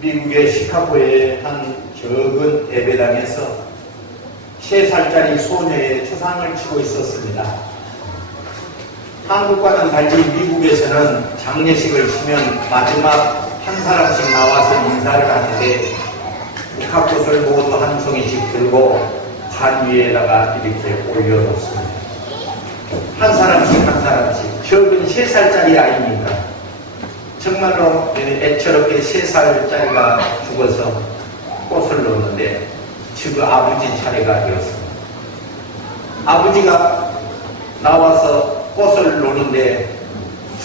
미국의 시카고의 한 적은 예배당에서 3살짜리 소녀의 초상을 치고 있었습니다. 한국과는 달리 미국에서는 장례식을 치면 마지막 한 사람씩 나와서 인사를 하는데 국화꽃을 모두 한 송이씩 들고 관 위에다가 이렇게 올려놓습니다. 한 사람씩 한 사람씩. 적은 3살짜리 아이입니다. 정말로 애처롭게 3살짜리가 죽어서 꽃을 놓는데 지금 아버지 차례가 되었습니다. 아버지가 나와서 꽃을 놓는데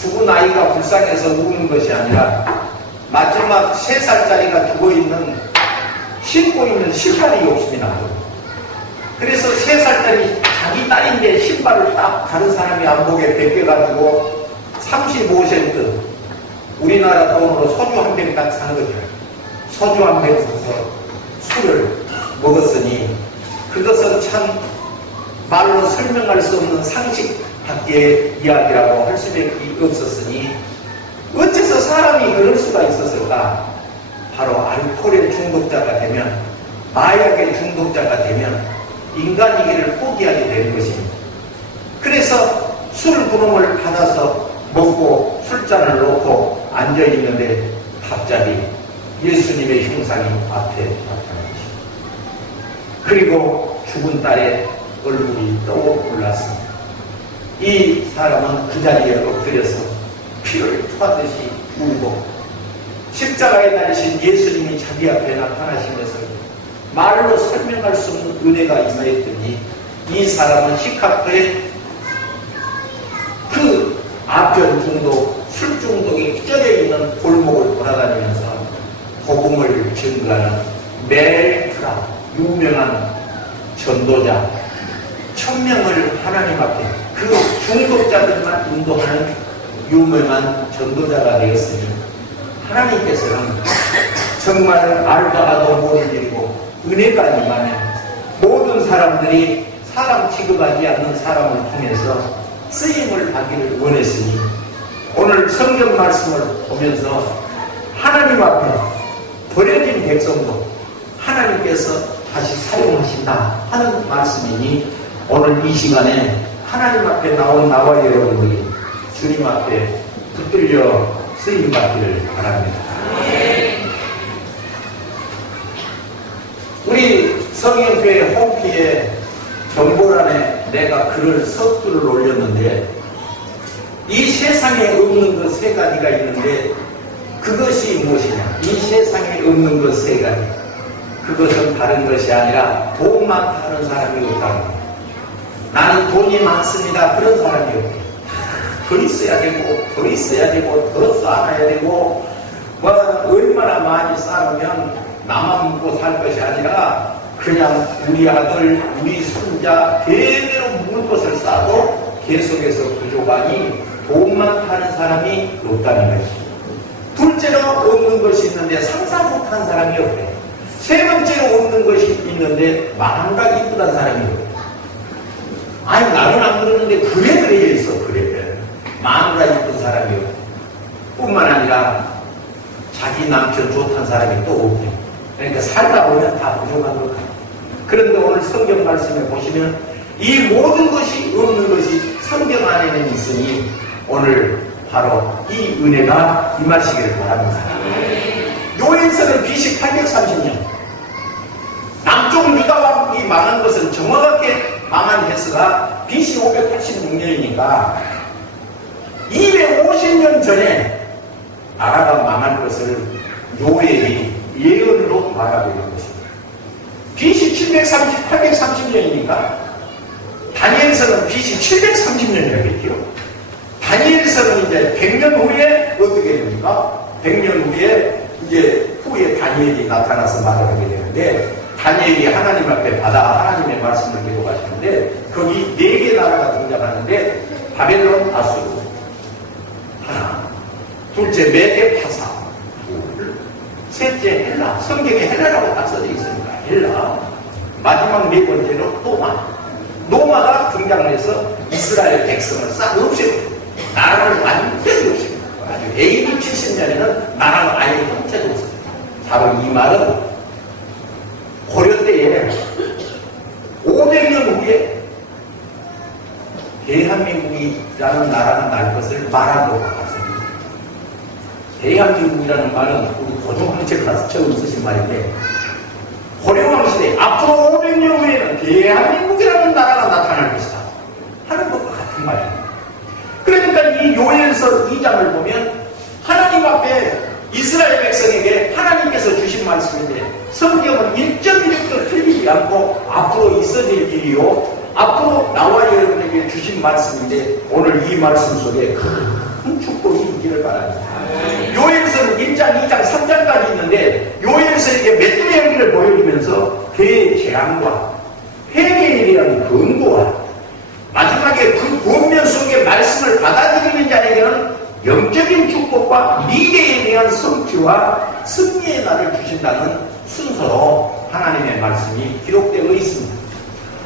죽은 아이가 불쌍해서 우는 것이 아니라 마지막 3살짜리가 죽어있는 신고 있는 신발이 없습니다. 그래서 3살짜리 자기 딸인데 신발을 딱 다른 사람이 안 보게 벗겨가지고 35센트 우리나라 돈으로 소주 한 병 딱 산 거죠. 소주 한 병 사서 술을 먹었으니 그것은 참 말로 설명할 수 없는 상식 밖의 이야기라고 할 수밖에 없었으니 어째서 사람이 그럴 수가 있었을까? 바로 알코올의 중독자가 되면, 마약의 중독자가 되면 인간이기를 포기하게 되는 것입니다. 그래서 술 부름을 받아서 먹고 술잔을 놓고 앉아있는데 갑자기 예수님의 형상이 앞에 나타났습니다. 그리고 죽은 딸의 얼굴이 떠올랐습니다. 이 사람은 그 자리에 엎드려서 피를 토하듯이 울고 십자가에 달리신 예수님이 자기 앞에 나타나신 것을 말로 설명할 수 없는 은혜가 임하였더니 이 사람은 시카고의 그 아편 중독, 술 중독에 휘저려 있는 골목을 돌아다니면서 복음을 증거하는 멜프라 유명한 전도자 1000명을 하나님 앞에 그 중독자들만 인도하는 유명한 전도자가 되었으니 하나님께서는 정말 알도 아도 모를 일이고 은혜가 임하면 모든 사람들이 사람 취급하지 않는 사람을 통해서 쓰임을 받기를 원했으니 오늘 성경 말씀을 보면서 하나님 앞에 버려진 백성도 하나님께서 다시 사용하신다 하는 말씀이니 오늘 이 시간에 하나님 앞에 나온 나와 여러분들이 주님 앞에 붙들려 쓰임 받기를 바랍니다. 우리 성경교회 홈피에 정보란에 내가 글을 석 줄을 올렸는데 이 세상에 없는 것 3가지가 있는데 그것이 무엇이냐? 이 세상에 없는 것 3가지. 그것은 다른 것이 아니라 돈 많다 하는 사람이 없다는 거예요. 나는 돈이 많습니다. 그런 사람이 없대요. 더 있어야 되고 더 있어야 되고 더 쌓아야 되고 뭐 얼마나 많이 쌓으면 나만 먹고 살 것이 아니라 그냥 우리 아들 우리 손자 대대로 묵을 것을 쌓아도 계속해서 부족하니 돈 많다는 사람이 없다는 것이죠. 둘째로 얻는 것이 있는데 상상 못한 사람이 없대요. 세 번째로 얻는 것이 있는데 마음과 이쁘다는 사람이 없대요. 아니 나는 안 그러는데 그래 있어. 그래 마음과 이쁜 사람이 없대요. 뿐만 아니라 자기 남편 좋다는 사람이 또 없대요. 그러니까 살다 보면 다 부족한 것 같아요. 그런데 오늘 성경 말씀에 보시면 이 모든 것이 없는 것이 성경 안에는 있으니 오늘 바로 이 은혜가 임하시기를 바랍니다. 요인서는 BC 830년 남쪽 유다왕국이 망한 것은 정확하게 망한 해서가 BC 586년이니까 250년 전에 나라가 망할 것을 요엘이 예언으로 말하고 있는 것입니다. BC 830년이니까 다니엘서는 BC 730년이라겠죠. 다니엘서는 이제 100년 후에 어떻게 됩니까? 100년 후에 이제 후에 다니엘이 나타나서 말을 하게 되는데 다니엘이 하나님 앞에 받아 하나님의 말씀을 기록하시는데 거기 4개 나라가 등장하는데 바벨론, 아수르 하나, 둘째 메데 파사, 둘, 셋째 헬라. 성경에 헬라라고 딱 써져 있습니다. 헬라. 마지막 4번째로 노마가 등장해서 이스라엘 백성을 싹 없애고 나라를 완전히 없애고 아주 AD 70년에는 나라가 아예 형태도 없었어요. 바로 이 말은 고려 때에 500년 후에 대한민국이라는 나라가 날 것을 말한 것과 같습니다. 대한민국이라는 말은 우리 고종황제가 처음 쓰신 말인데, 고려왕 시대 앞으로 500년 후에는 대한민국이라는 나라가 나타날 것이다 하는 것과 같은 말입니다. 그러니까 이 요엘서 2장을 보면 하나님 앞에 이스라엘 백성에게 하나님께서 주신 말씀인데, 성경은 1.1도 틀리지 않고 앞으로 있어질 일이요, 앞으로 나와 여러분에게 주신 말씀인데, 오늘 이 말씀 속에 큰 축복이 있기를 바랍니다. 요엘서는 1장, 2장, 3장까지 있는데, 요엘서에게 메뚜기 열기를 보여주면서 그의 재앙과 회개에 대한 근거와 마지막에 그 권면 속의 말씀을 받아들이는 자에게는 영적인 축복과 미래에 대한 성취와 승리의 날을 주신다는 순서로 하나님의 말씀이 기록되어 있습니다.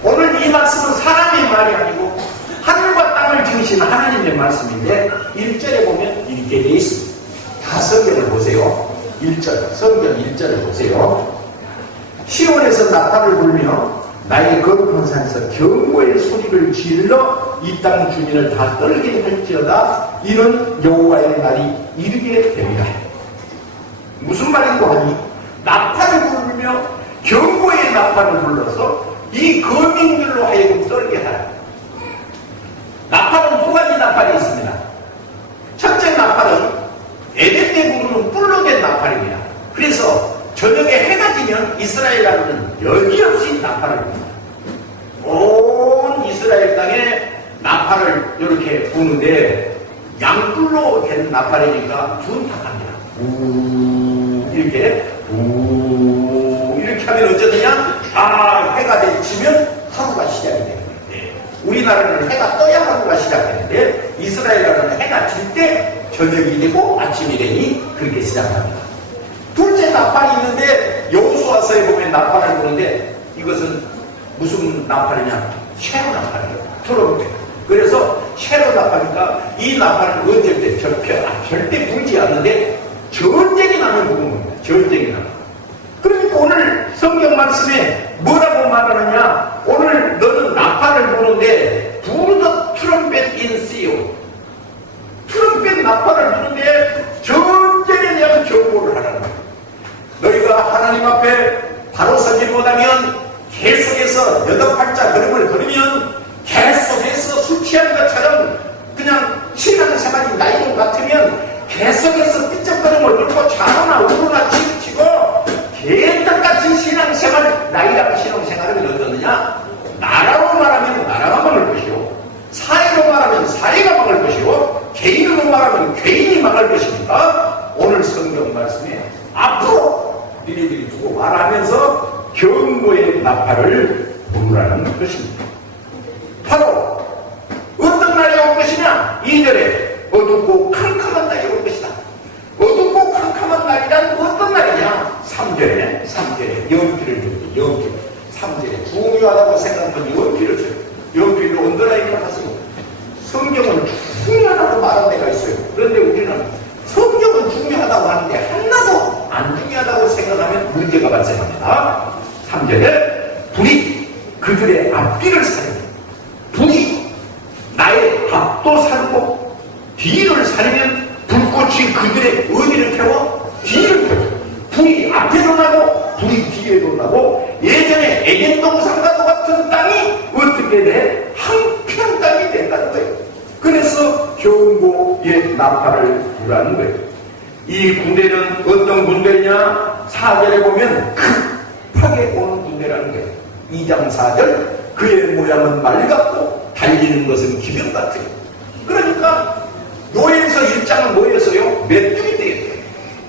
오늘 이 말씀은 사람의 말이 아니고 하늘과 땅을 지으신 하나님의 말씀인데, 1절에 보면 이렇게 되어 있습니다. 다 성경을 보세요. 1절, 성경 1절을 보세요. 시온에서 나팔을 불며 나의 거룩한 산에서 경고의 소리를 질러 이 땅 주민을 다 떨게 할지어다. 이는 여호와의 날이 이르게 됩니다. 무슨 말인고 하니, 나팔을 부르며 경고의 나팔을 불러서 이 거민들로 하여금 떨게 하라. 나팔은 두 가지 나팔이 있습니다. 첫째 나팔은 에덴 때 부르는 뿔로 된 나팔입니다. 그래서 저녁에 해가 지면 이스라엘 나라는 여지없이 나팔을 붑니다. 온 이스라엘 땅에 나팔을 이렇게 부는데, 양뿔로 된 나팔이니까 둔탁합니다. 이렇게 이렇게 하면 어쩌느냐? 해가 지면 하루가 시작이 됩니다. 우리나라는 해가 떠야 하루가 시작되는데, 이스라엘 나라는 해가 질 때 저녁이 되고 아침이 되니 그렇게 시작합니다. 둘째 나팔이 있는데, 여호수아서에 보면 나팔을 부르는데, 이것은 무슨 나팔이냐? 쉐로 나팔이에요. 트럼펫. 그래서 쉐로 나팔이니까 이 나팔은 언제 때 절대 불지 않는데 전쟁이 나면 부는 겁니다. 전쟁이 나면. 그러니까 오늘 성경 말씀에 뭐라고 말하느냐? 오늘 너는 나팔을 부는데, 부르던 트럼펫 인 시온, 트럼펫 나팔을 부는데 전쟁에 대한 경고를 하라는 거예요. 너희가 하나님 앞에 바로 서지 못하면, 계속해서 여덟팔자 걸음을 걸으면, 계속해서 술 취한 것처럼 그냥 신앙생활이 나이로 같으면 계속해서 삐쩍거림을 걸고 자거나 우거나 치우치고 개떡같은 신앙생활, 나이라고 신앙생활은 어떠느냐? 나라로 말하면 나라가 막을 것이요, 사회로 말하면 사회가 막을 것이요, 개인으로 말하면 개인이 막을 것이니까 오늘 성경 말씀에 앞으로 니네들이 두고 말하면서 경고의 나팔을 부르라는 것입니다. 바로 어떤 날이 올 것이냐? 2절에 어둡고 캄캄한 날이 올 것이다. 어둡고 캄캄한 날이란 어떤 날이냐? 3절에 연필을 줍니다. 연필. 3절에 중요하다고 생각하면 연필을 줘요. 연필로 언더라인을 하시고, 성경은 중요하다고 말한 데가 있어요. 그런데 우리는 성경은 중요하다고 하는데 하나도 안 중요하다고 생각하면 문제가 발생합니다. 3절에 불이 그들의 앞뒤를 사립니다. 불이 나의 앞도 살고 뒤를 사리면 불꽃이 그들의 어디를 태워? 뒤를 태워. 불이 앞에도 나고 불이 뒤에도 나고, 예전에 에덴 동산과도 같은 땅이 어떻게 돼? 한편 땅이 된다는 거예요. 그래서 경고의 나팔을 부르라는 거예요. 이 군대는 어떤 군대냐? 4절에 보면 급하게 오는 군대라는 거예요. 2장 4절, 그의 모양은 말 같고 달리는 것은 기병 같아요. 그러니까 요엘서 1장은 뭐였어요? 메뚜기 떼였대요.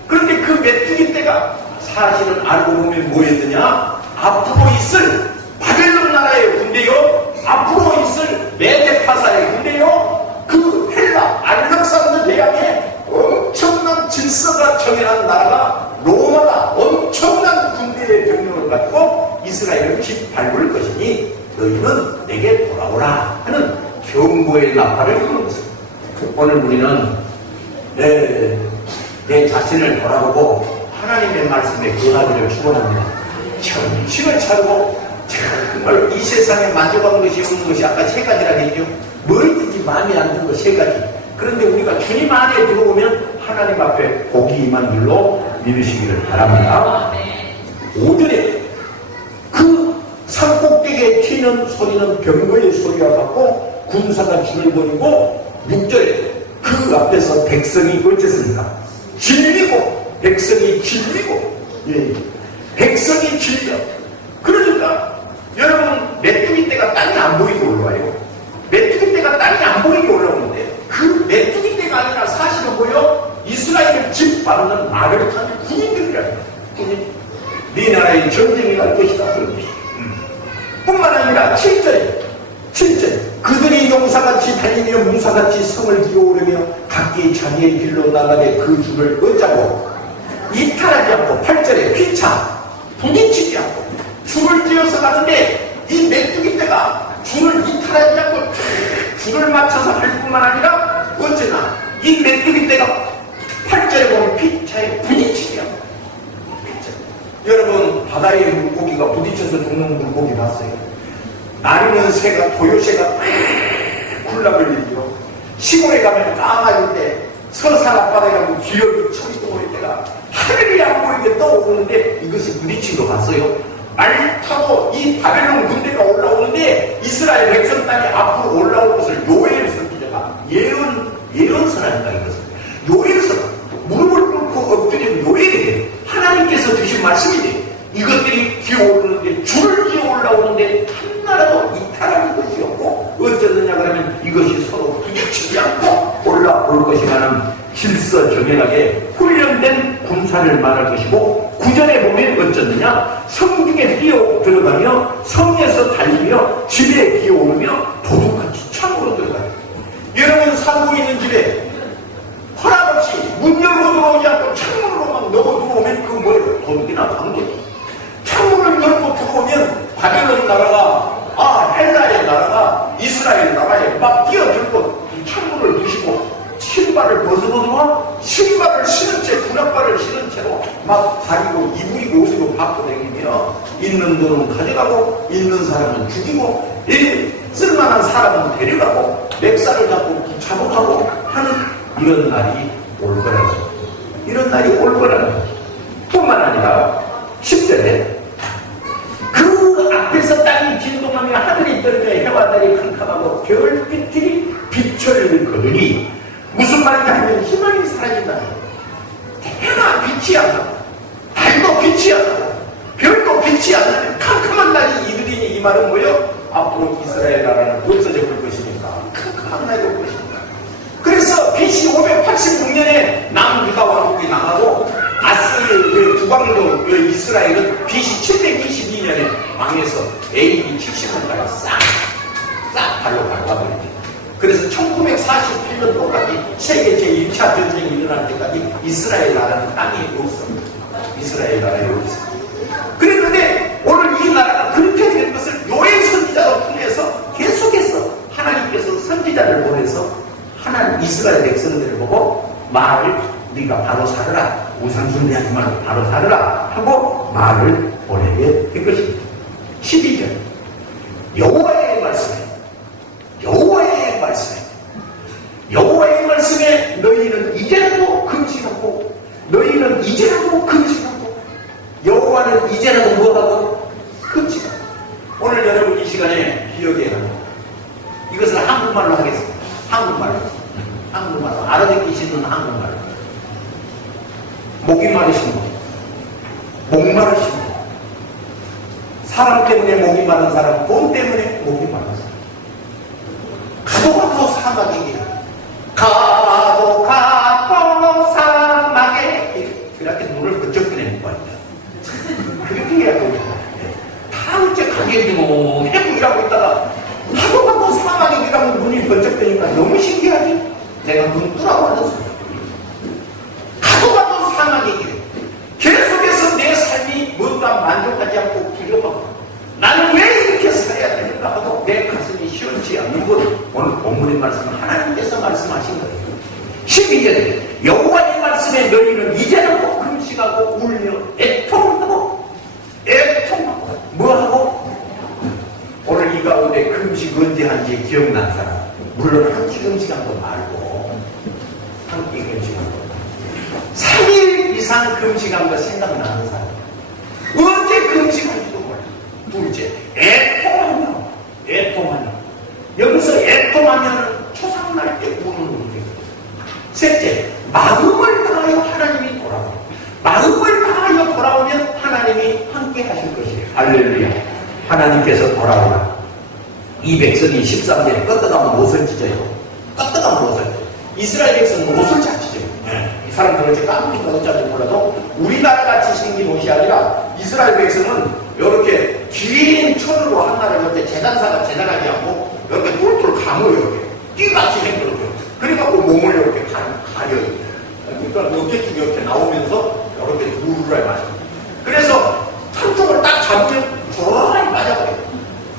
그런데 그 메뚜기 떼가 사실은 알고 보면 뭐였느냐? 앞으로 있을 바벨론 나라의 군대요, 앞으로 있을 메데파사의 군대요, 그 헬라 알렉산더 대왕의 엄청난 질서가 정연한 나라가 로마가 엄청난 군대의 병력을 갖고 이스라엘을 짓밟을 것이니 너희는 내게 돌아오라 하는 경고의 나팔을 부르는 것입니다. 오늘 우리는 내 자신을 돌아보고 하나님 하나님의 말씀에 근하기를 축원합니다. 정신을 차리고 정말 이 세상에 만족하는 것이 없는 것이 아까 세 가지라 했죠. 뭐든지 마음에 안 드는 거 세 가지. 그런데 우리가 주님 안에 들어오면 하나님 앞에 복이 임한 줄로 믿으시기를 바랍니다. 5절에 그 산꼭대기에 튀는 소리는 병거의 소리와 같고 군사가 줄을 버리고 6절에 그 앞에서 백성이 어쨌습니까? 질리고 백성이 질리고 예. 백성이 질려. 그러니까 여러분 메뚜기 떼가 땅이 안 보이게 올라와요. 메뚜기 떼가 땅이 안 보이게 올라오는데 그 메뚜기 떼가 아니라 사실은 뭐요? 이스라엘을 짓밟는 말을 타는 군인들이라는 거예요. 네 나라에 전쟁이 날 것이다. 그런 것이. 뿐만 아니라 7절에 그들이 용사같이 달리며 무사같이 성을 기어오르며 각기 자기의 길로 나가되 그 줄을 어짜고 이탈하지 않고 8절에 피차 부딪히지 않고 줄을 띄어서 가는데 이 메뚜기 떼가 줄을 이탈하지 않고 줄을 맞춰서 갈 뿐만 아니라 언제나 이 메뚜기 떼가 8절에 보면 피차에 부딪히지 않고 여러분 바다의 물고기가 부딪혀서 죽는 물고기 봤어요? 나르는 새가 도요새가 굴락을 일죠. 시골에 가면 까마질 때 서산 앞바다에 가면 기억이 천둥거릴 때가 하늘이 안 보이게 떠오르는데 이것이 부딪힌 거 봤어요? 말 타고 이 바벨론 군대가 올라오는데 이스라엘 백성 땅에 앞으로 올라올 것을 요엘 선지자가 예언서라니까 이것을 요엘서 무릎을 꿇고 엎드리는 요엘이에요. 하나님께서 주신 말씀이지. 이것들이 기어오르는데 줄을 기어 올라오는데 하나라도 이탈하는 것이 없고 어쩌느냐 그러면 이것이 서로 부딪히지 않고 올라올 것이라는 질서정연하게 훈련된 군사를 말할 것이고 9절에 보면 어쩌느냐 성중에 뛰어 들어가며 성에서 달리며 집에 기어오르며 도둑같이 창으로 들어가요. 여러분 살고 있는 집에 허락 없이 문 열고 들어오지 않고 창문으로 막 넣어 들어오면 그건 뭐예요? 도둑이나 강도죠. 창문을 열고 들어오면 바벨론 나라가 헬라의 나라가 이스라엘 나라에 막 뛰어들고 창문을 부시고 신발을 벗어보면 신발을 신은 채 군악발을 신은 채로 막 다리고 이불이고 옷으로 받고 다니며 있는 돈은 가져가고 있는 사람은 죽이고 쓸만한 사람은 데려가고 맥살을 잡고 자복하고 하는 이런 날이 올 거라는 거죠. 이런 날이 올 거라는 거죠. 뿐만 아니라 10절에 그 앞에서 땅이 진동하며 하늘이 떨며 해와 달이 캄캄하고 별빛들이 빛을 거두니 무슨 말이냐 하면 희망이 사라진다. 해가 빛이 안 나고 달도 빛이 안 나고 별도 빛이 안 나면 캄캄한 날이 이르리니 이 말은 뭐예요? 앞으로 이스라엘 나라는 없어져 볼 것이니까 캄캄한 날이 올 것이니까. 그래서 BC 586년에 남유다 왕국이 나가고 아스르 북왕도 이스라엘은 BC 722년에 망해서 AD 70년까지 싹 발로 밟아버립니다. 그래서 1948년도까지 세계 제1차 전쟁이 일어날 때까지 이스라엘 나라는 땅이 없습니다. 이스라엘 나라에 없습니다. 그랬는데 오늘 이 나라가 그렇게 된 것을 요엘 선지자로 통해서 계속해서 하나님께서 선지자를 보내서 하나님 이스라엘 백성들을 보고 말을 네가 바로 살으라. 우상숭배하지 말고 바로 살으라 하고 말을 보내게 된 것입니다. 12절 여호와의 말씀에 너희는 이제라도 금식하고 너희는 이제라도 금식하고 여호와는 이제라도 뭐하고 금식하고. 오늘 여러분 이 시간에 기억해야 합니다. 이것을 한국말로 하겠습니다. 한국말로 알아듣기 싫은 한국말로. 목이 마르신 분, 목 마르신 분, 사람 때문에 목이 마른 사람, 돈 때문에 목이 마른 사람. 가도 사막의 길, 가도 사막의 길. 그렇게 눈을 번쩍 뜨내는 거 아닙니다. 그렇게 해야 됩니다. 다 어째 가게 좀 해고 일하고 있다가 가도 사막의 길하고 눈이 번쩍 뜨니까 너무 신기하지? 내가 눈 뜨라고 하셨어요. 가도 사막의 길. 계속해서 내 삶이 뭔가 만족하지 않고 부족하고 나는 왜 이렇게 살아야 되는가 하고 내 가슴이 시원치 않는 것. 오늘 본문의 말씀은 하나님께서 말씀하신 거예요. 12절에 여호와의 말씀에 너희는 이제라도 금식하고 금식하고 울며 애통하고 뭐하고? 오늘 이 가운데 금식 언제 한지 기억난 사람, 물론 한 끼 금식한 거 말고 한 끼 금식한 거 3일 이상 금식한 거 생각나는 사람, 언제 금식한지도 몰라. 둘째, 애통하면 여기서 애통하면 초상날 때 우는 문제거든요. 셋째, 마음을 다하여 하나님이 돌아오면, 마음을 다하여 돌아오면 하나님이 함께 하실 것이에요. 할렐루야. 하나님께서 돌아오라. 이 백성이 13절에 껐다가면 못을 찢어요. 껐다가면 못을 찢어요. 이스라엘 백성은 못을 잘 찢어요. 이 사람들은 어째 깜빡이가 어쩌지 몰라도 우리나라 같이 생긴 옷이 아니라 이스라엘 백성은 이렇게 긴 천으로 한나를 이렇게 재단사가 재단하게 하고 이렇게 똘똘 감어요. 이렇게 띠같이 생겨요. 그래갖고 몸을 이렇게 가려요. 그러니까 어깨 쪽이 이렇게 나오면서 이렇게 누르라 맞아요. 그래서 한쪽을 딱 잡으면 조라라이 맞아버려요.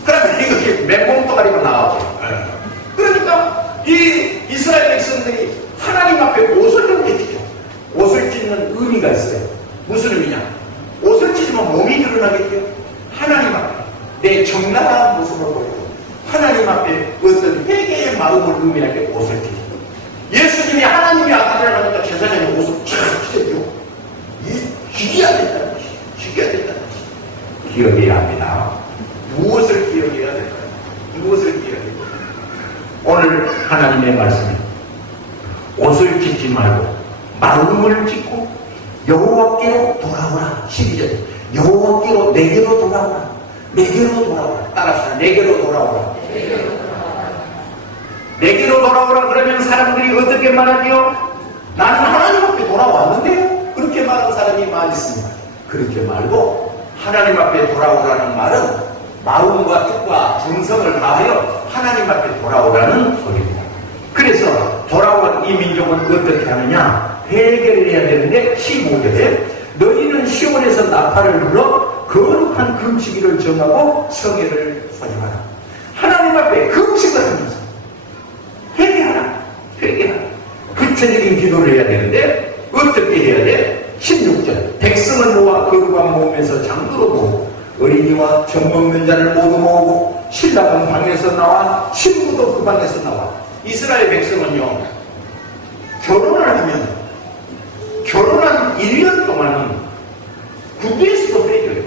그러면 이렇게 맨몸뚱아리가 나와버려요. 그러니까 이 이스라엘 백성들이 하나님 앞에 옷을 이렇게 찢죠. 옷을 찢는 의미가 있어요. 무슨 의미냐? 옷을 찢으면 몸이 드러나겠죠. 하나님 앞에 내 정당한 모습을 보이고 하나님 앞에 어떤 회개의 마음을 의미할 때 옷을 찢죠. 예수님이 하나님의 아들이라니까 제사장이 옷을 쫙 찢었죠. 죽여야 된다는 것이, 죽여야 된다는 것이 기억해야 합니다. 무엇을 기억해야 될까요? 무엇을 기억해야 될까요? 오늘 하나님의 말씀이 옷을 찢지 말고 마음을 찢고 여호와께로 돌아오라. 12절 여호와께로 내게로 돌아오라. 내게로 돌아오라. 따라서 내게로 돌아오라. 내게로 돌아오라. 그러면 사람들이 어떻게 말하지요? 나는 하나님 앞에 돌아왔는데요. 그렇게 말하는 사람이 많이 있습니다. 그렇게 말고 하나님 앞에 돌아오라는 말은 마음과 뜻과 정성을 다하여 하나님 앞에 돌아오라는 소리입니다. 그래서 돌아온 이 민족은 어떻게 하느냐? 회개를 해야 되는데 15절에 너희는 시온에서 나팔을 불러 거룩한 금식일을 정하고 성회를 소집하라. 하나님 앞에 금식을 하면서 회개하라. 구체적인 기도를 해야 되는데 어떻게 해야 돼? 16절 백성을 모아 거룩한 모음에서 장도로 모으고 어린이와 젖 먹는 자를 모두 모으고 신랑은 방에서 나와 신부도 그 방에서 나와. 이스라엘 백성은요, 결혼을 하면 결혼한 1년 동안은 군대에서도 빼줘요.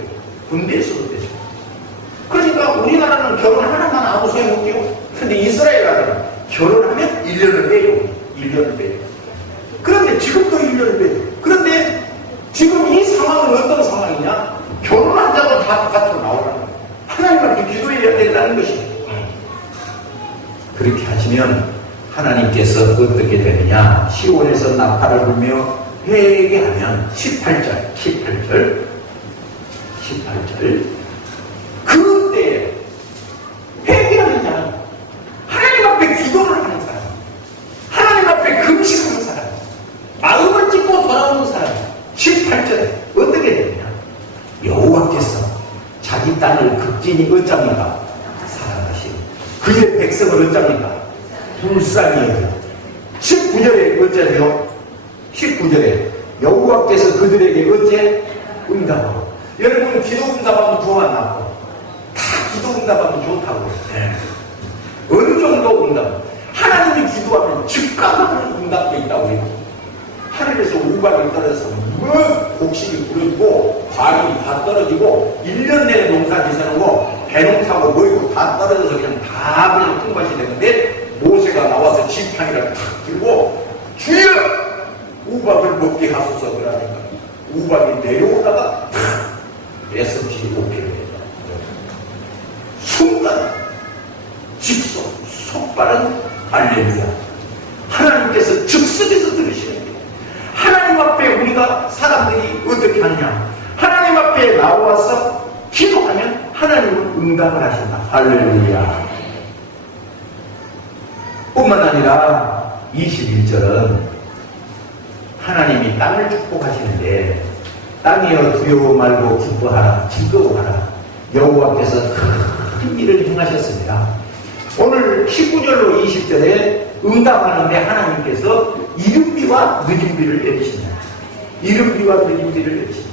군대에서도 빼줘요. 그러니까 우리나라는 결혼 하나만 아무 소용없죠. 근데 이스라엘 나라는 결혼하면 1년을 빼요. 1년을 빼요. 그런데 지금도 1년을 빼요. 그런데 지금 이 상황은 어떤 상황이냐? 결혼한 자도 다 바깥으로 나오라는 거예요. 하나님 앞에 기도해야 된다는 것이에요. 그렇게 하시면 하나님께서 어떻게 되느냐? 시온에서 나팔을 불며 회개하면 18절 그때 회개하는 자는 하나님 앞에 기도를 하는 사람, 하나님 앞에 금식하는 사람, 마음을 찢고 돌아오는 사람. 18절에 어떻게 되느냐? 여호와께서 자기 땅을 극진히 어쩝니까? 사랑하시고 그의 백성을 어쩝니까? 불쌍히 여겨. 19절에 어쩌죠? 19절에 여호와께서 그들에게 어째 응답하고. 여러분 기도 응답하면 좋아 나고 다 기도 응답하면 좋다고. 어느 정도 응답? 하나님이 기도하면 즉각하는 응답도 있다고 해요. 하늘에서 우박이 떨어져서 곡식이 부러지고 과일이 다 떨어지고 1년 내내 농사 지어놓고 배농사고 뭐이고 다 떨어져서 그냥 풍밭이 되는데 모세가 나와서 지팡이를 탁 들고 주여 우박을 먹게 하소서 그러니까 우박이 내려오다가 탁 내성질이 오피를 했다. 순간 직속 속발은 할렐루야. 하나님께서 즉석에서 들으시는 거예요. 하나님 앞에 우리가 사람들이 어떻게 하느냐? 하나님 앞에 나와서 기도하면 하나님은 응답을 하신다. 할렐루야. 뿐만 아니라 21절은 하나님이 땅을 축복하시는데 땅이여 두려워 말고 기뻐하라. 즐거워하라. 여호와께서 큰 일을 행하셨습니다. 오늘 19절로 20절에 응답하는데 하나님께서 이른비와 늦은비를 내리십니다. 이른비와 들림비를 내지.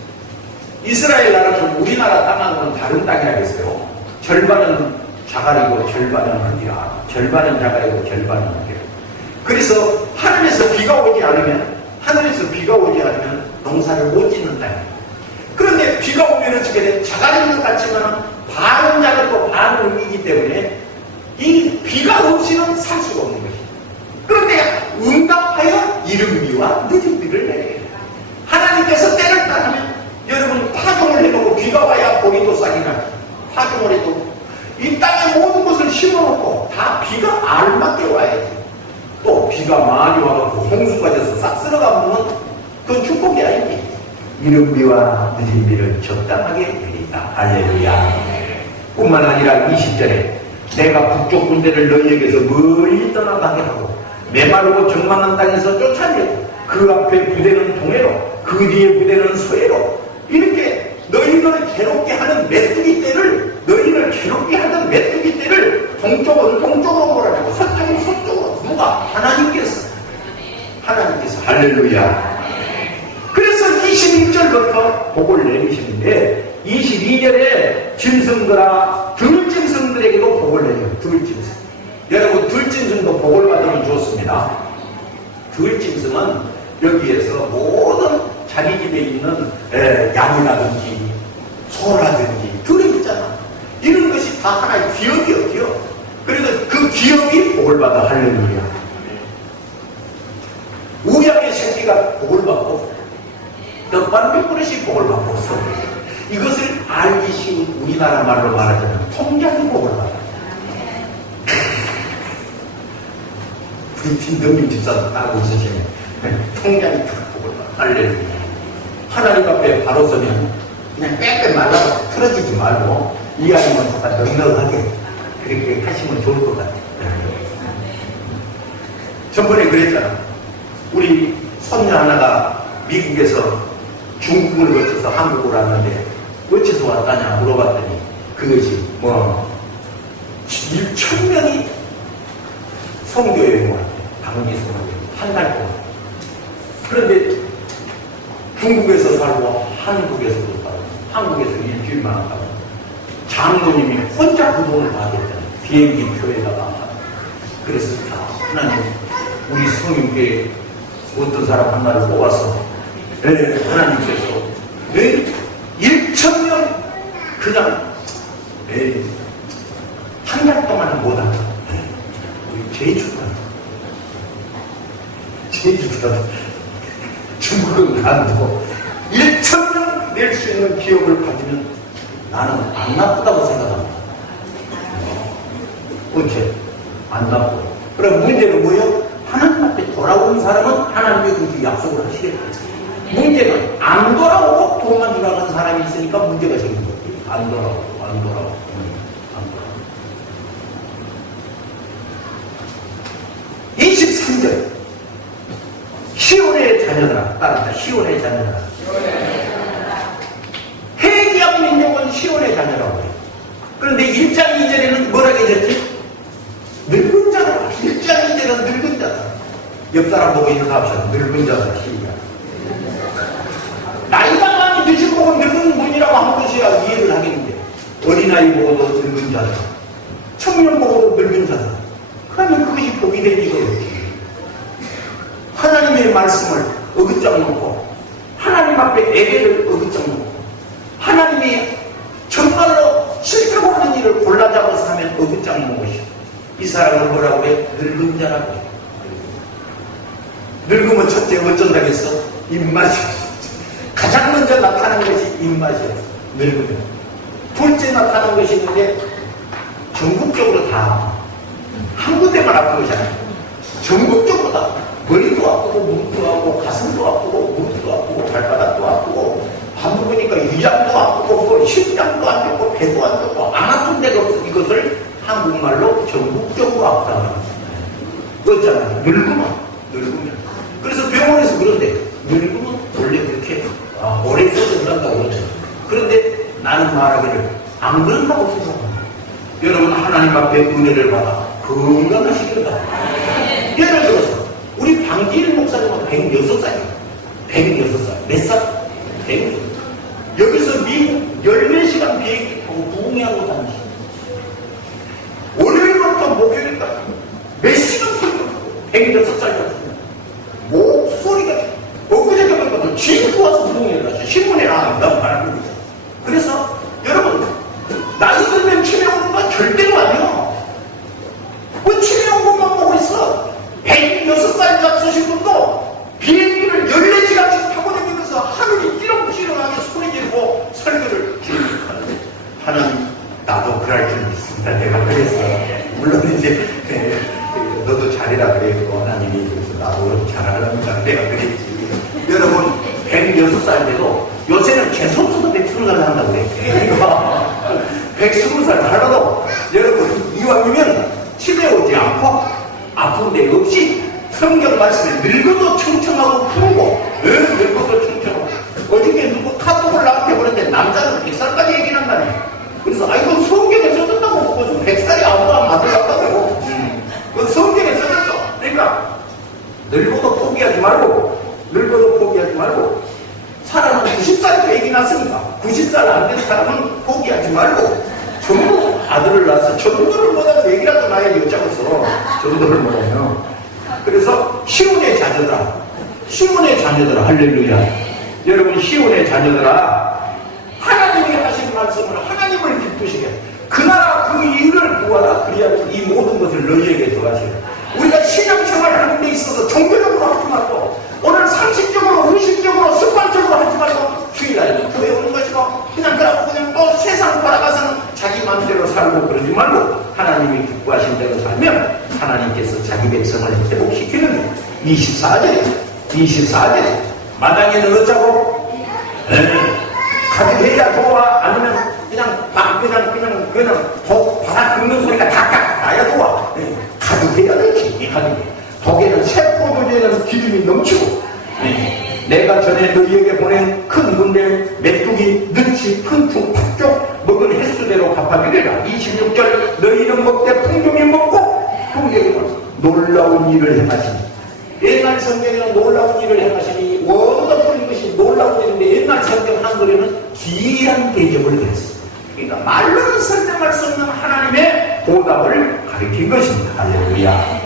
이스라엘 나라는 우리나라 땅하고는 다른 땅이라겠어요. 절반은 자갈이고 절반은 흙이라. 절반은 자갈이고 절반은 흙이라. 그래서 하늘에서 비가 오지 않으면 농사를 못 짓는 땅이에요. 그런데 비가 오면 어떻게 돼? 자갈인 것 같지만 반은 자갈고 반은 흙이기 때문에 이 비가 없이는 살 수가 없는 것이에요. 그런데 응답하여 이른비와 늦은비를 내게. 하나님께서 때를 따르면 여러분 파종을 해놓고 비가 와야 보리도 싹이 나지. 파종을 해도 이 땅의 모든 것을 심어놓고 다 비가 알맞게 와야지. 또 비가 많이 와갖고 홍수가 돼서 싹 쓸어가면 그건 축복이 아니지. 이른비와 늦은비를 적당하게 내린다. 할렐루야. 뿐만 아니라 20절에 내가 북쪽 군대를 너희에게서 멀리 떠나가게 하고 메마르고 적망한 땅에서 쫓아내고 그 앞에 부대는 동해로 그 뒤에 부대는 서해로 이렇게 너희를 괴롭게 하는 메뚜기 떼를 너희를 괴롭게 하는 메뚜기 떼를 동쪽은 동쪽으로 몰아내고 서쪽은 서쪽으로. 누가? 하나님께서 할렐루야. 그래서 21절부터 복을 내리시는데 22절에 짐승들아 들짐승들에게도 복을 내려요. 들짐승. 여러분 들짐승도 복을 받으면 좋습니다. 들짐승은 여기에서 모든 자기 집에 있는 양이라든지 소라든지 들이 있잖아. 이런 것이 다 하나의 기업이요, 기업. 그래서 그 기업이 복을 받아. 할렐루야. 우양의 새끼가 복을 받고 떡반 100그릇이 복을 받고 서 이것을 알기 쉬운 우리나라 말로 말하자면 통장이 복을 받아. 우리 김덕민 집사도 따고 있으시네. 통장이 복을 받아. 할렐루야. 하나님 앞에 바로 서면 그냥 빼빼 말라고 틀어지지 말고 이해하면 조금 넉넉하게 그렇게 하시면 좋을 것 같아요. 전번에 그랬잖아. 우리 손녀 하나가 미국에서 중국을 거쳐서 한국으로 왔는데 어째서 왔다냐 물어봤더니 그것이 1,000명이 성교여행 왔대. 강의 성교여행 한 달 동안. 그런데 중국에서 살고 한국에서도 살고 한국에서 일주일만 하고 장로님이 혼자 그 돈을 받았잖아요. 비행기 표에다가. 그래서 하나님 우리 성인교회 어떤 사람 하나를 뽑아서 하나님께서 1,000명 그냥 한 달 동안은 못한다. 우리 제주가 중국은 가도 1,000명 낼 수 있는 기업을 가지면 나는 안 나쁘다고 생각합니다. 어째? 안 나쁘고. 그럼 문제는 뭐예요? 하나님 앞에 돌아온 사람은 하나님의 그 약속을 하시겠다. 문제는 안 돌아오고 돈만 주라는 사람이 있으니까 문제가 생긴 거지. 안 돌아오고. 23절. 시온의 자녀들아. 따라합니다. 시온의 자녀들아. 회개한 민족은 시온의 자녀라고 해요. 그런데 1장 2절에는 뭐라 해졌지? 늙은 자라. 1장 2절은 늙은 자다. 옆 사람 보고 인사합시다. 늙은 자다. 시작. 나이가 많이 드신 보고 늙은 분이라고 한 것이야 이해를 하겠는데 어린아이 보고도 늙은 자다. 청년 보고도 늙은 자다. 그러면 그것이 복이 된 이거였지. 하나님의 말씀을 어긋장 놓고 하나님 앞에 애계를 어긋장 놓고 하나님이 정말로 싫다고 하는 일을 골라잡아서 하면 어긋장 놓은 것이요. 이 사람을 뭐라고 해? 늙은 자라고 해. 늙으면 첫째 어쩐다겠어? 입맛이 가장 먼저 나타나는 것이 입맛이야. 늙으면 둘째 나타나는 것이 있는데 전국적으로 다 한 군데만 아픈 것이 아니야. 전국적으로 다 머리도 아프고 몸도 아프고 가슴도 아프고 무릎도 아프고 발바닥도 아프고 밥 먹으니까 위장도 아프고 심장도 안 좋고 배도 안 좋고 안 아픈 데가 없어. 이것을 한국말로 전국적으로 아프다. 어쩌나 늙으면. 그래서 병원에서 그런데 늙으면 원래 그렇게 오래 있어서 그런다고 그러죠. 그런데 나는 말하기를 안 그런다고 생각합니다. 여러분 하나님 앞에 은혜를 받아 건강하시길 바랍니다. 예를 들어서 우리 방기일 목사님은 106살이에요. 106살. 몇 살? 100년. 여기서 미국 14시간 비행기 타고 부흥회하고 다니시. 월요일부터 목요일까지 몇 시간 소리가 106살이었습니다. 목소리가 엊그제 보니까 진구 와서 부흥회를 하죠. 신문에 나온다고 말하는 거죠. 그래서 여러분 나이 들면 치매 오는 건 절대로 아니에요. 뭐 치매 온 것만 보고 있어. 106살 잡수신 분도 비행기를 14시간씩 타고 다니면서 하늘이 찌렁찌렁하게 소리 지르고 설교를 기록하는데 하나님 나도 그럴 줄 믿습니다. 내가 그래서 물론 이제 너도 잘해라 그랬고 하나님이 그래서 나도 잘하랍니다. 내가 그랬지. 여러분 106살 돼도 요새는 재수없어도 120살 한다고 그래. 그러니까 120살 살아도 여러분 이왕이면 치매 오지 않고 아픈 데 없이 성경 말씀에 늙어도 청청하고 푸르고 늙어도 청청하고 어저께 누구 카톡을 나한테 보는데 남자는 100살까지 얘기한다네. 그래서 이거 성경에 써졌다고 보고 100살이 아무도 안 맞으려고 그 성경에 써졌어. 그러니까 늙어도 포기하지 말고 사람은 90살도 얘기 났으니까 90살 안 된 사람은 포기하지 말고 전부 아들을 낳아서 전도를 못하는 얘기라도 나야 여자로서 전도를 못하면 그래서 시온의 자녀들아 할렐루야. 여러분 시온의 자녀들아 하나님이 하신 말씀을 하나님을 기쁘시게 그 나라 그 일을 구하라. 그리하면 이 모든 것을 너희에게 더하시라. 우리가 신앙생활을 하는 데 있어서 종교적으로 하지 말고 오늘 상식적으로 의식적으로 습관적으로 하지 말고 주일날에 교회 오는 것이고 그냥 또 세상 돌아가서는 자기 마음대로 살고 그러지 말고 하나님이 기뻐하신 대로 살면 하나님께서 자기 백성을 회복시키는 24절에 마당에는 어쩌고 가득해야 도와 아니면 그냥 바닥 긁는 소리가 닥닥 나야 도와. 가득해야 되지. 독에는 세포도제에는 기름이 넘치고 내가 전에 너희에게 보낸 큰 군대 메뚜기 능치 큰퉁 팍쪽 먹은 횟수대로 갚아주리라. 26절 너희는 먹되 풍족히 먹고 풍족히 놀라운 일을 행하시니 옛날 성경에는 놀라운 일을 행하시니 원더풀인 것이 놀라운 일인데 옛날 성경 한글에는 귀한 대접을 드렸어요. 그러니까 말로는 설명할 수 없는 하나님의 보답을 가리킨 것입니다. 할렐루야.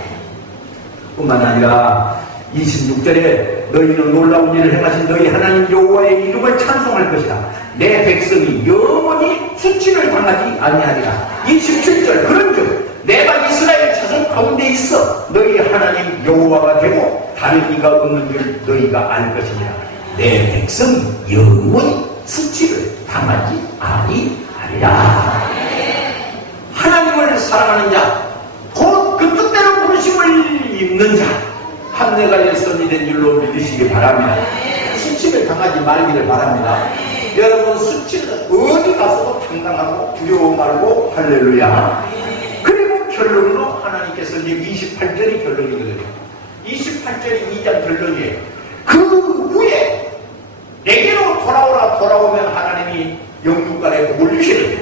뿐만 아니라 26절에 너희는 놀라운 일을 행하신 너희 하나님 여호와의 이름을 찬송할 것이라. 내 백성이 영원히 수치를 당하지 아니하리라. 27절 그런즉 내가 이스라엘 자손 가운데 있어 너희 하나님 여호와가 되고 다른 이가 없는 줄 너희가 알 것이니라. 내 백성이 영원히 수치를 당하지 아니하리라. 하나님을 사랑하는 자 곧 그 뜻대로 부르심을 입는 자 함내가의 선이 된 줄로 믿으시기 바랍니다. 수치를 당하지 말기를 바랍니다. 여러분 수치는 어디 가서도 당당하고 두려워 말고 할렐루야. 그리고 결론으로 하나님께서 이제 28절이 결론이거든요. 28절이 2장 결론이에요. 그 후에 내게로 돌아오면 하나님이 영육간에 올리시는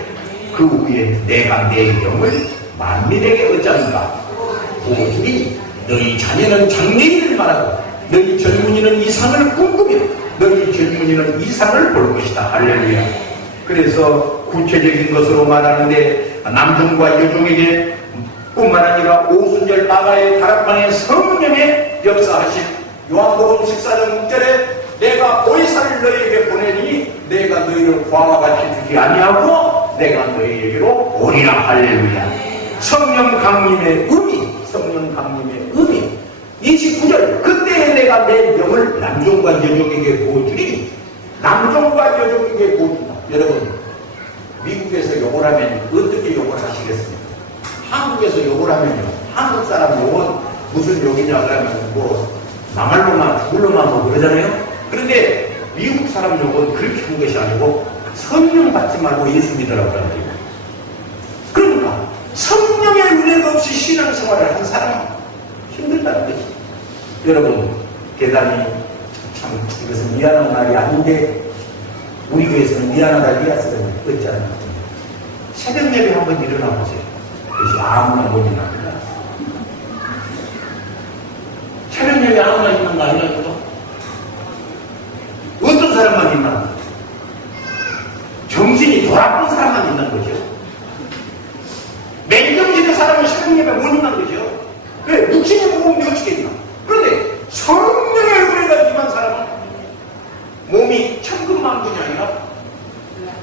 그 후에 내가 내 영을 만민에게 어쩌는가. 오주니 너희 자녀는 장래일을 말하고 너희 젊은이는 이상을 꿈꾸며 너희 젊은이는 이상을 볼 것이다. 할렐루야. 그래서 구체적인 것으로 말하는데 남종과 여종에게 뿐만 아니라 오순절 나가의 다락방의 성령의 역사하신 요한복음 14장 6절에 내가 보혜사를 너희에게 보내니 내가 너희를 과와 같이 주지 아니하고 내가 너희에게로 오리라. 할렐루야. 성령 강림의 의미 29절 그때 내가 내 영을 남종과 여종에게 부어주리. 남종과 여종에게 부어준다. 여러분 미국에서 욕을 하면 어떻게 욕을 하시겠습니까? 한국에서 욕을 하면요 한국 사람 욕은 무슨 욕이냐 그러면 뭐 나말로만 죽을로만 뭐 그러잖아요. 그런데 미국 사람 욕은 그렇게 한 것이 아니고 성령 받지 말고 예수 믿으라고 그러는데요. 그러니까 성령의 은혜가 없이 신앙생활을 한 사람은 힘들다는 것이. 여러분 대단히 참 이것은 미안한 말이 아닌데 우리 교회에서는 미안하다 미안하다는 어찌 않아요. 새벽 예배 한번 일어나 보세요. 그것이 아무나 못 일어납니다. 새벽 예배 아무나 있는 거 아니라도 사람만 있나? 정신이 돌아본 사람만 있는 거죠. 맨정신의 사람은 새벽 예배 못 있는 거죠. 왜? 묵신이 몸이 어떻게 있나? 그런데 성령의 은혜가 임한 사람은 몸이 천근만근이 아니라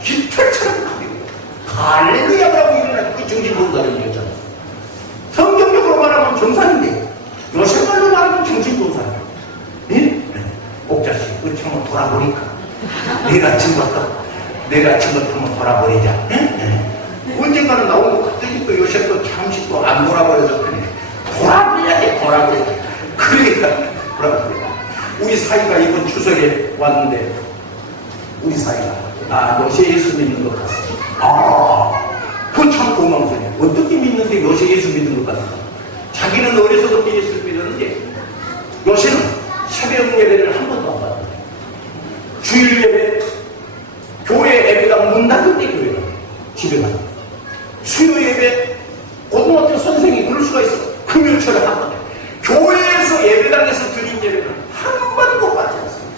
깃털처럼 가벼워요. 할렐루야라고 일어나 그 정신동사령이었잖아요. 성경적으로 말하면 정상인데 요새말로 말하면 정신동사령. 예? 옥자씨, 어쩌면 돌아보니까 내가 증거하면 돌아버리자. 예? 언젠가는 나오는 것 같더니 또 요새 또 잠시 또 안 돌아버려서 그래. 돌아버려야 돼. 그러니까 돌아버려. 우리 사이가 이번 추석에 왔는데 우리 사이가 요새 예수 믿는 것 같습니다. 그건 참 고마운 소리야. 어떻게 믿는데 요새 예수 믿는 것 같아? 자기는 어려서부터 예수를 믿었는데 요새는 새벽 예배를 한 번도 안 받아요. 주일 예배, 교회 예배가 문 닫을 때 교회가 집에 가요. 수요 예배, 고등학교 선생이 그럴 수가 있어. 금요일처럼 한 번에. 교회에서 예배당에서 드린 예배는 한 번도 받지 않습니다.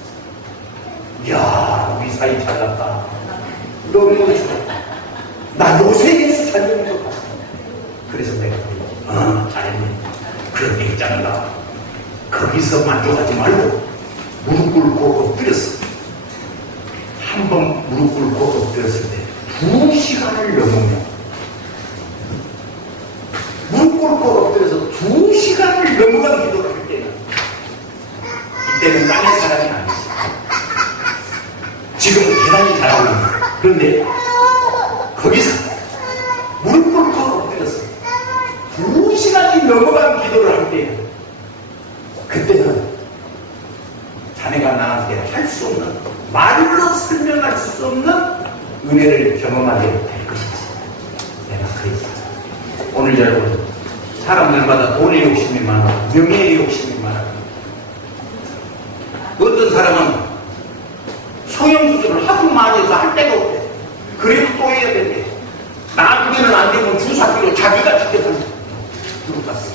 이야, 우리 사이 잘났다. 너무 좋아. 나 요새 예수 잘 믿는 것 같아. 그래서 내가 잘했네. 그런데 있잖아. 거기서 만족하지 말고 무릎 꿇고 엎드렸어. 한 번 무릎 꿇고 엎드렸을 때 2시간을 넘으면 무릎 꿇고 엎드려서 2시간을 넘어간 기도를 할 때는 이때는 땅의 사람이 아니었어. 지금은 대단히 잘하고 있는 거야. 그런데 거기서 무릎 꿇고 엎드려서 2시간이 넘어간 기도를 할 때는 그때는 자네가 나한테 할 수 없는 말로 설명할 수 없는 은혜를 경험하게 될 것이다. 내가 그랬어. 오늘 여러분 사람들마다 돈의 욕심이 많아, 명예의 욕심이 많아. 어떤 사람은 성형수술을 하도 많이 해서 할 데가 없대. 그래도 또 해야 된대. 나중에는 안 되면 주사기로 자기가 직접 들고 갔어.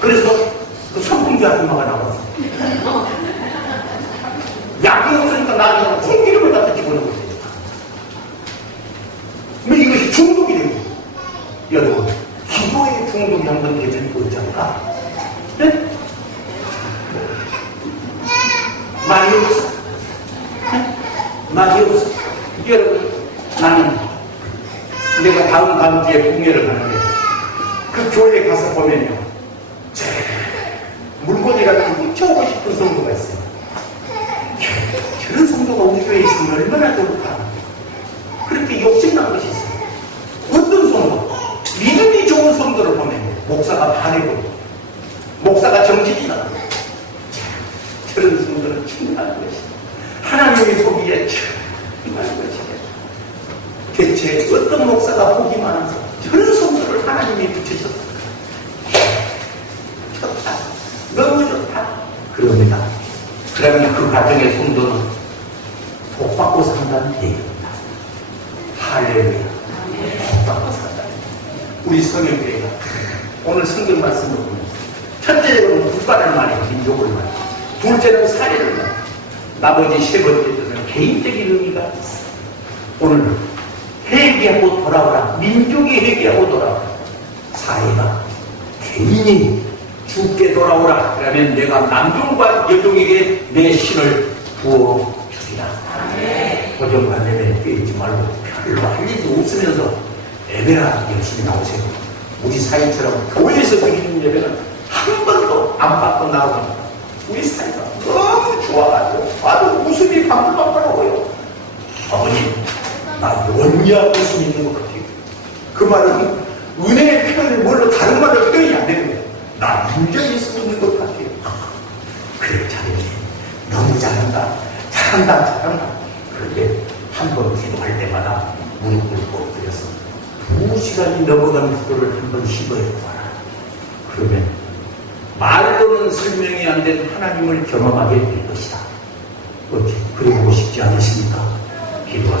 그래서 그 선풍기 아줌마가 나왔어. 약이 없으니까 나중에 콩기름을 갖다 집어넣고 있대. 근데 이것이 중독이 되는 거예요. 여러분, 기도의 중독이 한번 되는 거 있잖아. 네? 말이 없어. 네? 말이 없어. 여러분, 나는 내가 다음 주에 공예를 하는데 그 교회에 가서 보면요. 물건이라도 훔쳐오고 싶은 성도가 있어요. 저런 성도가 우리 교회에 있으면 얼마나 좋을까. 그렇게 욕심난 것이 있어요. 어떤 성도? 믿음이 좋은 성도를 보면 목사가 반해보고 목사가 정신이 나고 저런 성도는 충분한 것이다. 하나님이 보기에 정말 것이다. 대체 어떤 목사가 복이 많아서 저런 성도를 하나님이 붙이셨다. 좋다. 너무 좋다. 그럽니다. 그러면 그 가정의 성도는 복받고 산다는 얘기입니다. 할렐루야. 복받고 산다. 우리 성경교회가 오늘 성경 말씀을 보면 첫째는 국가를 말해요. 민족을 말해요. 둘째는 사회를 말해요. 나머지 세 번째는 개인적인 의미가 있어요. 오늘 회개하고 돌아오라. 민족이 회개하고 돌아오라. 사회가 개인이 주께 돌아오라. 그러면 내가 남종과 여종에게 내 신을 부어주리라. 고정관념에 꿰있지 말고 별로 할 일도 없으면서 예배나 열심히 나오세요. 우리 사이처럼 교회에서 드리는 예배는 한 번도 안 받고 나오니까 우리 사이가 너무 좋아가지고 아주 웃음이 방울방울하고요. 아버님, 나 원야 웃음 있는 것 같아요. 그 말은 은혜의 표현을 뭘로 다른 말로 표현이 안 되는 거예요. 나 인정이 있는 것 같아요. 그래, 잘했네. 너무 잘한다. 그런데 한 번 기도할 때마다 무릎 꿇고 엎드려서 2시간이 넘어간 기도를 한 번 시도해보아라. 그러면 말로는 설명이 안 된 하나님을 경험하게 될 것이다. 어떻게 그러고 싶지 않으십니까? 기도하